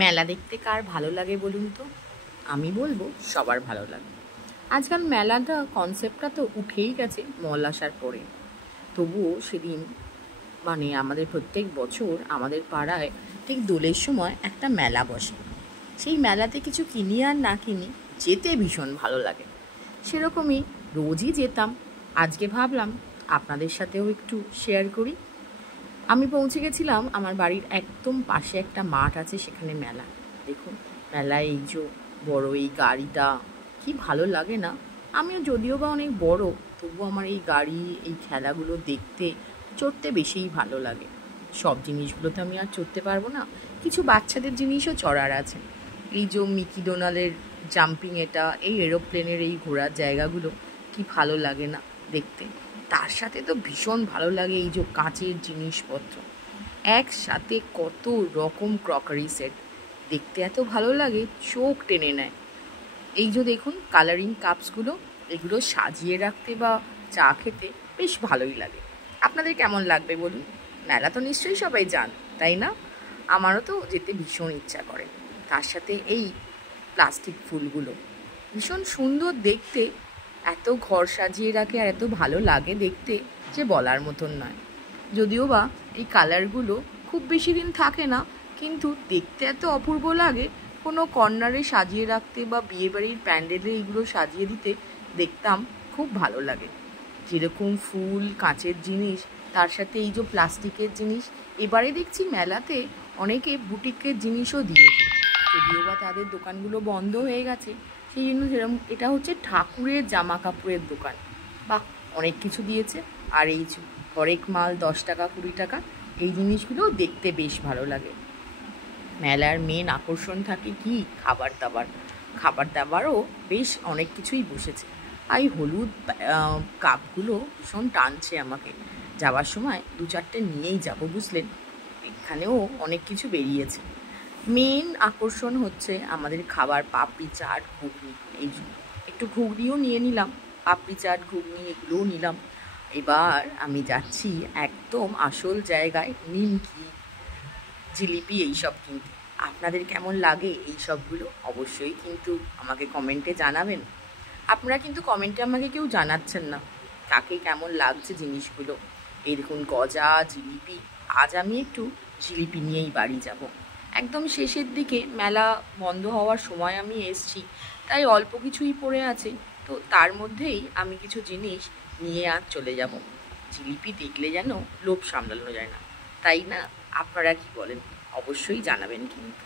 মেলা দেখতে কার ভালো লাগে বলুন তো? আমি বলবো সবার ভালো লাগে। আজকাল মেলাটা কনসেপ্টটা তো উঠেই গেছে মল আসার পরে। তবুও সেদিন আমাদের প্রত্যেক বছর আমাদের পাড়ায় ঠিক দোলের সময় একটা মেলা বসে। সেই মেলাতে কিছু কিনি আর না কিনি, যেতে ভীষণ ভালো লাগে। সেরকমই রোজই যেতাম। আজকে ভাবলাম আপনাদের সাথেও একটু শেয়ার করি। আমি পৌঁছে গেছিলাম আমার বাড়ির একদম পাশে একটা মাঠ আছে, সেখানে মেলা। দেখুন, মেলায় এই যে বড় এই গাড়িটা, কি ভালো লাগে না? আমিও যদিও বা অনেক বড়, তবু আমার এই গাড়ি, এই খেলাগুলো দেখতে, চড়তে বেশিই ভালো লাগে। সব জিনিসগুলো তো আমি আর চড়তে পারবো না, কিছু বাচ্চাদের জিনিসও চড়ার আছে। এই যে মিকি ডোনাল্ডের জাম্পিং, এটা এই এরোপ্লেনের এই ঘোরার জায়গাগুলো কি ভালো লাগে না দেখতে। তার সাথে তো ভীষণ ভালো লাগে এই যে কাঁচের জিনিসপত্র, একসাথে কত রকম ক্রকারি সেট, দেখতে এত ভালো লাগে, চোখ টেনে নেয়। এই যে দেখুন কালারিং কাপসগুলো, এগুলো সাজিয়ে রাখতে বা চা খেতে বেশ ভালোই লাগে। আপনাদের কেমন লাগবে বলুন? মেলা তো নিশ্চয়ই সবাই যান, তাই না? আমারও তো যেতে ভীষণ ইচ্ছা করে। তার সাথে এই প্লাস্টিক ফুলগুলো ভীষণ সুন্দর দেখতে, এত ঘর সাজিয়ে রাখে আর এত ভালো লাগে দেখতে যে বলার মতন নয়। যদিও বা এই কালারগুলো খুব বেশি দিন থাকে না, কিন্তু দেখতে এত অপূর্ব লাগে। কোনো কর্নারে সাজিয়ে রাখতে বা বিয়েবাড়ির প্যান্ডেলে এইগুলো সাজিয়ে দিতে দেখতাম খুব ভালো লাগে। যেরকম ফুল, কাঁচের জিনিস, তার সাথে এই যে প্লাস্টিকের জিনিস। এবারে দেখছি মেলাতে অনেকে বুটিকের জিনিসও দিয়েছে, যদিও বা তাদের দোকানগুলো বন্ধ হয়ে গেছে। সেই জন্য সেরকম, এটা হচ্ছে ঠাকুরের জামা কাপড়ের দোকান। বাহ, অনেক কিছু দিয়েছে। আর এই যে হরেক মাল 10 টাকা 20 টাকা, এই জিনিসগুলো দেখতে বেশ ভালো লাগে। মেলার মেন আকর্ষণ থাকে কি? খাবার দাবার। খাবার দাবারও বেশ অনেক কিছুই বসেছে। আর এই হলুদ কাপগুলো ভীষণ টানছে আমাকে। যাওয়ার সময় 2-4টে নিয়েই যাব, বুঝলেন? এখানেও অনেক কিছু বেরিয়েছে। মেন আকর্ষণ হচ্ছে আমাদের খাবার, পাপড়ি চাট, ঘুগনি। এই একটু ঘুগনিও নিয়ে নিলাম, পাপড়ি চাট, ঘুগনি এগুলোও নিলাম। এবার আমি যাচ্ছি একদম আসল জায়গায়, নিমকি, জিলিপি এইসব কিনতে। আপনাদের কেমন লাগে এই সবগুলো অবশ্যই কিন্তু আমাকে কমেন্টে জানাবেন। আপনারা কিন্তু কমেন্টে আমাকে কেউ জানাচ্ছেন না কাকে কেমন লাগছে জিনিসগুলো। এই দেখুন গজা, জিলিপি। আজ আমি একটু জিলিপি নিয়েই বাড়ি যাব। একদম শেষের দিকে, মেলা বন্ধ হওয়ার সময় আমি এসছি, তাই অল্প কিছুই পড়ে আছে। তো তার মধ্যেই আমি কিছু জিনিস নিয়ে আজ চলে যাব। জিলিপি দেখলে যেন লোভ সামলানো যায় না, তাই না? আপনারা কি বলেন? অবশ্যই জানাবেন কিন্তু।